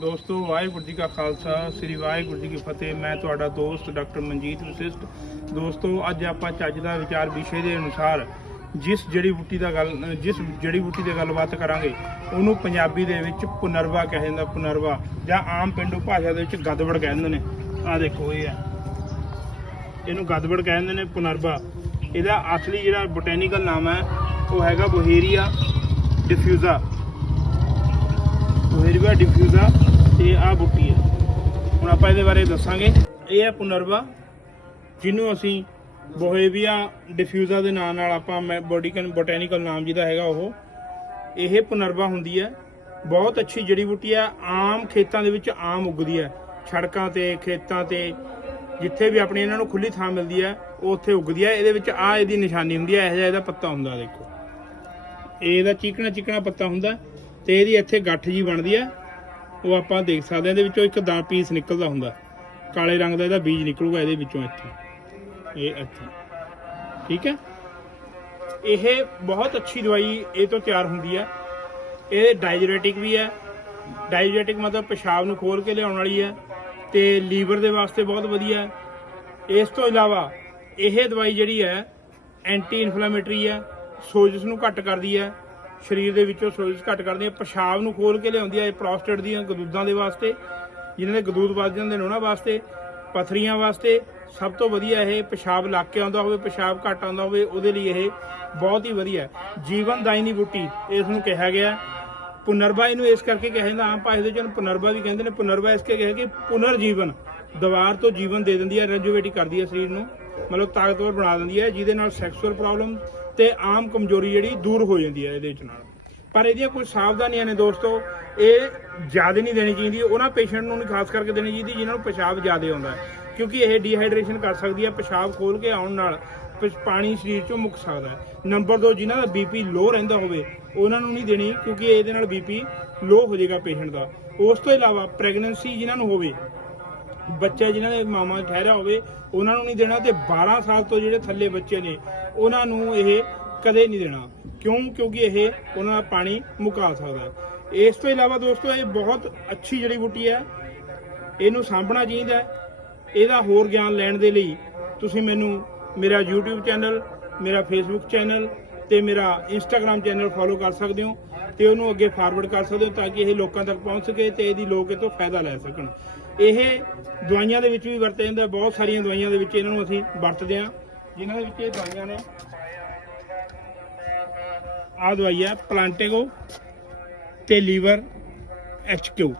ਦੋਸਤੋ, ਵਾਹਿਗੁਰੂ ਜੀ ਕਾ ਖਾਲਸਾ, ਸ੍ਰੀ ਵਾਹਿਗੁਰੂ ਜੀ ਕੀ ਫਤਿਹ। ਮੈਂ ਤੁਹਾਡਾ ਦੋਸਤ ਡਾਕਟਰ ਮਨਜੀਤ ਵਿਸ਼ਿਸ਼ਟ। ਦੋਸਤੋ, ਅੱਜ ਆਪਾਂ ਚੱਜ ਦਾ ਵਿਚਾਰ ਵਿਸ਼ੇ ਦੇ ਅਨੁਸਾਰ ਜਿਸ ਜੜੀ ਬੂਟੀ ਦਾ ਗੱਲ, ਜਿਸ ਜੜੀ ਬੂਟੀ ਦੀ ਗੱਲਬਾਤ ਕਰਾਂਗੇ, ਉਹਨੂੰ ਪੰਜਾਬੀ ਦੇ ਵਿੱਚ ਪੁਨਰਵਾ ਕਿਹਾ ਜਾਂਦਾ, ਪੁਨਰਵਾ, ਜਾਂ ਆਮ ਪਿੰਡੂ ਭਾਸ਼ਾ ਦੇ ਵਿੱਚ ਗਦਵੜ ਕਹਿੰਦੇ ਨੇ। ਆਹ ਦੇਖੋ, ਇਹ ਹੈ। ਇਹਨੂੰ ਗਦਵੜ ਕਹਿੰਦੇ ਨੇ, ਪੁਨਰਵਾ। ਇਹਦਾ ਅਸਲੀ ਜਿਹੜਾ ਬੋਟੈਨੀਕਲ ਨਾਮ ਹੈ, ਉਹ ਹੈਗਾ ਬੋਹੇਰੀਆ ਡਿਫਿਊਜ਼ਾ। ਬੋਹੇਰੀਆ ਡਿਫਿਊਜ਼ਾ ਤੇ ਆਹ ਬੂਟੀ ਹੈ। ਹੁਣ ਆਪਾਂ ਇਹਦੇ ਬਾਰੇ ਦੱਸਾਂਗੇ। ਇਹ ਹੈ ਪੁਨਰਵਾ, ਜਿਹਨੂੰ ਅਸੀਂ ਬੋਹੇਵੀਆ ਡਿਫਿਊਜ਼ਾ ਦੇ ਨਾਂ ਨਾਲ ਆਪਾਂ ਬੋਡੀਕਨ ਬੋਟੈਨੀਕਲ ਨਾਮ ਜਿਹਦਾ ਹੈਗਾ ਉਹ। ਇਹ ਪੁਨਰਵਾ ਹੁੰਦੀ ਹੈ। ਬਹੁਤ ਅੱਛੀ ਜੜੀ ਬੂਟੀ ਹੈ, ਆਮ ਖੇਤਾਂ ਦੇ ਵਿੱਚ ਆਮ ਉੱਗਦੀ ਹੈ। ਸੜਕਾਂ ਤੇ, ਖੇਤਾਂ ਤੇ, ਜਿੱਥੇ ਵੀ ਆਪਣੀ ਇਹਨਾਂ ਨੂੰ ਖੁੱਲੀ ਥਾਂ ਮਿਲਦੀ ਹੈ, ਉਹ ਉੱਥੇ ਉੱਗਦੀ ਹੈ। ਇਹਦੇ ਵਿੱਚ ਆ ਇਹਦੀ ਨਿਸ਼ਾਨੀ ਹੁੰਦੀ ਹੈ, ਇਹੋ ਜਿਹਾ ਇਹਦਾ ਪੱਤਾ ਹੁੰਦਾ, ਦੇਖੋ। ਇਹ ਇਹਦਾ ਚੀਕਣਾ ਚੀਕਣਾ ਪੱਤਾ ਹੁੰਦਾ ਤੇ ਇਹਦੀ ਇੱਥੇ ਗੱਠ ਜੀ ਬਣਦੀ ਹੈ। ਉਹ ਆਪਾਂ ਦੇਖ ਸਕਦੇ ਹਾਂ, ਇਹਦੇ ਵਿੱਚੋਂ ਇੱਕ ਦਾ ਪੀਸ ਨਿਕਲਦਾ ਹੁੰਦਾ। ਕਾਲੇ ਰੰਗ ਦਾ ਇਹਦਾ ਬੀਜ ਨਿਕਲੂਗਾ ਇਹਦੇ ਵਿੱਚੋਂ ਇੱਥੇ। ਇਹ ਇੱਥੇ। ਠੀਕ ਹੈ? ਇਹ ਬਹੁਤ ਅੱਛੀ ਦਵਾਈ ਇਹ ਤੋਂ ਤਿਆਰ ਹੁੰਦੀ ਹੈ। ਇਹ ਡਾਇਜੂਰੇਟਿਕ ਵੀ ਹੈ। ਡਾਇਜੂਰੇਟਿਕ ਮਤਲਬ ਪਿਸ਼ਾਬ ਨੂੰ ਖੋਲ ਕੇ ਲਿਆਉਣ ਵਾਲੀ ਹੈ ਤੇ ਲੀਵਰ ਦੇ ਵਾਸਤੇ ਬਹੁਤ ਵਧੀਆ ਹੈ। ਇਸ ਤੋਂ ਇਲਾਵਾ ਇਹ ਦਵਾਈ ਜਿਹੜੀ ਹੈ ਐਂਟੀ ਇਨਫਲੇਮੇਟਰੀ ਹੈ, ਸੋਜਸ ਨੂੰ ਘੱਟ ਕਰਦੀ ਹੈ। ਸਰੀਰ ਦੇ ਵਿੱਚੋਂ ਸੋਜਸ ਘੱਟ ਕਰਦੀ ਹੈ ਪਿਸ਼ਾਬ ਨੂੰ ਖੋਲ ਕੇ ਲਿਆਉਂਦੀ ਹੈ ਇਹ ਪ੍ਰੋਸਟੇਟ ਦੀਆਂ ਗਦੂਦਾਂ ਦੇ ਵਾਸਤੇ, ਜਿਨ੍ਹਾਂ ਦੇ ਗਦੂਦ ਵੱਧ ਜਾਂਦੇ ਨੇ ਉਹਨਾਂ ਵਾਸਤੇ, ਪਥਰੀਆਂ ਵਾਸਤੇ। ਸਭ ਤੋਂ ਵਧੀਆ ਇਹ ਪਿਸ਼ਾਬ ਲੱਗ ਕੇ ਆਉਂਦਾ ਹੋਵੇ, ਪਿਸ਼ਾਬ ਘੱਟ ਆਉਂਦਾ ਹੋਵੇ, ਉਹਦੇ ਲਈ ਇਹ ਬਹੁਤ ਹੀ ਵਧੀਆ ਜੀਵਨ ਦਾਇਨੀ ਬੂਟੀ, ਇਸ ਨੂੰ ਕਿਹਾ ਗਿਆ। ਹੈ। ਪੁਨਰਵਾ ਇਹਨੂੰ ਇਸ ਕਰਕੇ ਕਿਹਾ ਜਾਂਦਾ, ਆਮ ਭਾਸ਼ਾ ਦੇ ਵਿੱਚ ਪੁਨਰਵਾ ਵੀ ਕਹਿੰਦੇ ਨੇ। ਪੁਨਰਵਾ ਇਸ ਕਰਕੇ ਕਿਹਾ ਕਿ ਪੁਨਰ ਜੀਵਨ ਦੁਬਾਰ ਤੋਂ ਜੀਵਨ ਦੇ ਦਿੰਦੀ ਹੈ, ਰੈਜੂਵੇਟ ਕਰਦੀ ਹੈ ਸਰੀਰ ਨੂੰ, ਮਤਲਬ ਤਾਕਤਵਰ ਬਣਾ ਦਿੰਦੀ ਹੈ, ਜਿਹਦੇ ਨਾਲ ਸੈਕਸੁਅਲ ਪ੍ਰੋਬਲਮ ਤੇ ਆਮ ਕਮਜ਼ੋਰੀ ਜਿਹੜੀ ਦੂਰ ਹੋ ਜਾਂਦੀ ਹੈ ਇਹਦੇ ਵਿੱਚ ਨਾਲ। ਪਰ ਇਹਦੀਆਂ ਕੁਝ ਸਾਵਧਾਨੀਆਂ ਨੇ ਦੋਸਤੋ, ਇਹ ਜ਼ਿਆਦਾ ਨਹੀਂ ਦੇਣੀ ਚਾਹੀਦੀ। ਉਹਨਾਂ ਪੇਸ਼ੈਂਟ ਨੂੰ ਨਹੀਂ ਖਾਸ ਕਰਕੇ ਦੇਣੀ ਚਾਹੀਦੀ ਜਿਨ੍ਹਾਂ ਨੂੰ ਪਿਸ਼ਾਬ ਜ਼ਿਆਦਾ ਆਉਂਦਾ ਹੈ। ਕਿਉਂਕਿ ਇਹ ਡੀਹਾਈਡਰੇਸ਼ਨ ਕਰ ਸਕਦੀ ਹੈ, ਪਿਸ਼ਾਬ ਖੋਲ ਕੇ ਆਉਣ ਨਾਲ ਪਿਸ਼- ਪਾਣੀ ਸਰੀਰ ਚੋਂ ਮੁੱਕ ਸਕਦਾ ਹੈ। ਨੰਬਰ 2 ਜਿਨ੍ਹਾਂ ਦਾ ਬੀਪੀ ਲੋ ਰਹਿੰਦਾ ਹੋਵੇ, ਉਹਨਾਂ ਨੂੰ ਨਹੀਂ ਦੇਣੀ ਕਿਉਂਕਿ ਇਹਦੇ ਨਾਲ ਬੀਪੀ ਲੋ ਹੋ ਜਾਏਗਾ ਪੇਸ਼ੈਂਟ ਦਾ। ਉਸ ਤੋਂ ਇਲਾਵਾ ਪ੍ਰੈਗਨੈਂਸੀ ਜਿਨ੍ਹਾਂ ਨੂੰ ਹੋਵੇ, ਬੱਚਾ ਜਿਨ੍ਹਾਂ ਦੇ ਮਾਮਾ ਠਹਿਰਿਆ ਹੋਵੇ, ਉਹਨਾਂ ਨੂੰ ਨਹੀਂ ਦੇਣਾ ਤੇ 12 ਸਾਲ ਤੋਂ ਜਿਹੜੇ ਥੱਲੇ ਬੱਚੇ ਨੇ ਉਹਨਾਂ ਨੂੰ ਇਹ ਕਦੇ ਨਹੀਂ ਦੇਣਾ। ਕਿਉਂ? ਕਿਉਂਕਿ ਇਹ ਉਹਨਾਂ ਦਾ ਪਾਣੀ ਮੁਕਾ ਸਕਦਾ ਹੈ। ਇਸ ਤੋਂ ਇਲਾਵਾ ਦੋਸਤੋ, ਇਹ ਬਹੁਤ ਅੱਛੀ ਜੜੀ ਬੂਟੀ ਹੈ, ਇਹਨੂੰ ਸਾਂਭਣਾ ਚਾਹੀਦਾ ਇਹਦਾ ਹੋਰ ਗਿਆਨ ਲੈਣ ਦੇ ਲਈ ਤੁਸੀਂ ਮੈਨੂੰ ਮੇਰਾ YouTube ਚੈਨਲ, ਮੇਰਾ Facebook ਚੈਨਲ ਤੇ ਮੇਰਾ Instagram ਚੈਨਲ ਫੋਲੋ ਕਰ ਸਕਦੇ ਹੋ ਤੇ ਉਹਨੂੰ ਅੱਗੇ ਫਾਰਵਰਡ ਕਰ ਸਕਦੇ ਹੋ ਤਾਂ ਕਿ ਇਹ ਲੋਕਾਂ ਤੱਕ ਪਹੁੰਚ ਸਕੇ ਤੇ ਇਹਦੀ ਲੋਕ ਇਹ ਤੋਂ ਫਾਇਦਾ ਲੈ ਸਕਣ। ਇਹ ਦਵਾਈਆਂ ਦੇ ਵਿੱਚ ਵੀ ਵਰਤਿਆ ਜਾਂਦਾ ਬਹੁਤ ਸਾਰੀਆਂ ਦਵਾਈਆਂ ਦੇ ਵਿੱਚ ਇਹਨਾਂ ਨੂੰ ਅਸੀਂ ਵਰਤਦੇ ਹਾਂ। ਜਿਨ੍ਹਾਂ ਦੇ ਵਿੱਚ ਇਹ ਦਵਾਈਆਂ ਨੇ। ਆਹ ਦਵਾਈ ਹੈ ਪਲਾਂਟੇਗੋ ਤੇ ਲੀਵਰ ਐਚਕਿਊ।